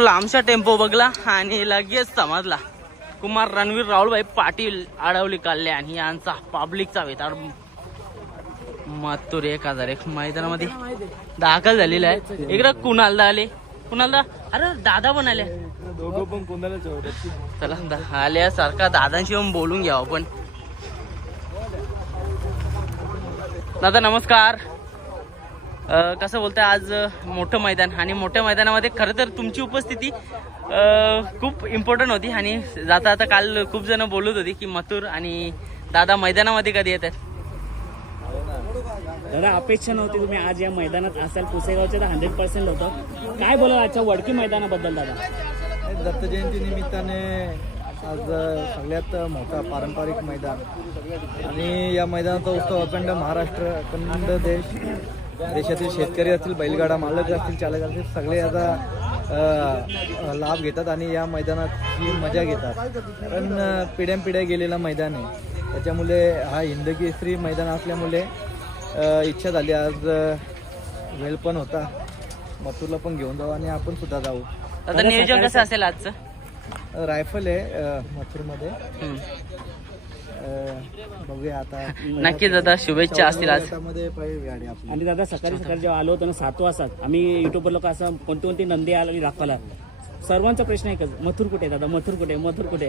लांबचा टेम्पो बघला आणि लगेच समजला. कुमार रणवीर राहुलभाई पाटील अडवली काढले आणि यांचा पब्लिकचा वेताळ. मथुर एक हजार एक मैदानामध्ये. दाखल झालेला आहे. इकडं कुणाल दा आले? कुणाल दा अरे दादा पण आले. चला दा- आल्यासारखा दादांशी येऊन बोलून घ्यावं आपण. दादा नमस्कार. कसं बोलतंय आज मोठं मैदान. आणि मोठ्या मैदानामध्ये खरं तर तुमची उपस्थिती खूप इम्पॉर्टंट होती. आणि जाता आता काल खूप जण बोलत होती की मथुर आणि दादा मैदानामध्ये कधी येतात? दादा अपेक्षा नव्हती तुम्ही आज या मैदानात असाल. पुसेगावचे तर हंड्रेड पर्सेंट होतं. काय बोलाल आजच्या वडकी मैदानाबद्दल दादा? दत्त जयंती निमित्ताने आज सगळ्यात मोठा पारंपरिक मैदान. आणि या मैदानाचा उत्सव अखंड महाराष्ट्र अखंड देश देशातील शेतकरी असतील बैलगाडा मालक असतील चालक असतील सगळे याचा लाभ घेतात आणि या मैदानाची मजा घेतात. कारण पिढ्यानपिढ्या गेलेलं मैदान आहे. त्याच्यामुळे हा हिंदकेसरी मैदान असल्यामुळे इच्छा झाली. आज वेळ पण होता. मथुरला पण घेऊन जाऊ आणि आपण सुद्धा जाऊ. नियोजन कसं असेल आजचं? रायफल आहे मथुरमध्ये. बघूया आता. नक्की दादा शुभेच्छा असतील आज. मध्ये पहिली गाडी आपली. आणि दादा सकाळी सकाळी जेव्हा आलो होतो ना सात वाजता आम्ही युट्यूबवर लोक असं कोणती कोणती नंदी आली दाखवला सर्वांचा प्रश्न एकच मथुर कुठे दादा? मथुर कुठे मथुर कुठे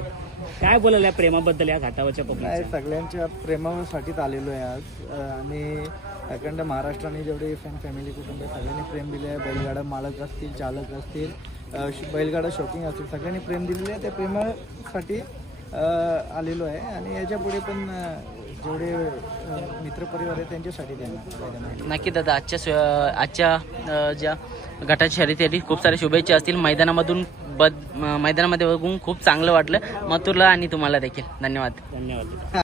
काय बोलाल या प्रेमाबद्दल या घाटावरच्या नाही पब्लिक सगळ्यांच्या प्रेमासाठीच आलेलो आहे आज. अ, आणि अखंड महाराष्ट्राने जेवढे फॅन फॅमिली कुटुंब आहे सगळ्यांनी प्रेम दिले आहे. बैलगाडा मालक असतील चालक असतील अ, श- बैलगाडा शॉकिंग असतील सगळ्यांनी प्रेम दिलेले आहे. त्या प्रेमासाठी आलेलो आहे. आणि याच्यापुढे पण जेवढे मित्रपरिवार आहे त्यांच्यासाठी त्यांना नक्की दादा आजच्या सु- आजच्या ज्या गटाच्या शर्यतीसाठी खूप साऱ्या शुभेच्छा असतील. मैदानामधून बद म- मैदानामध्ये बघून खूप चांगलं वाटलं. मथुरला आणि तुम्हाला देखील. धन्यवाद. धन्यवाद.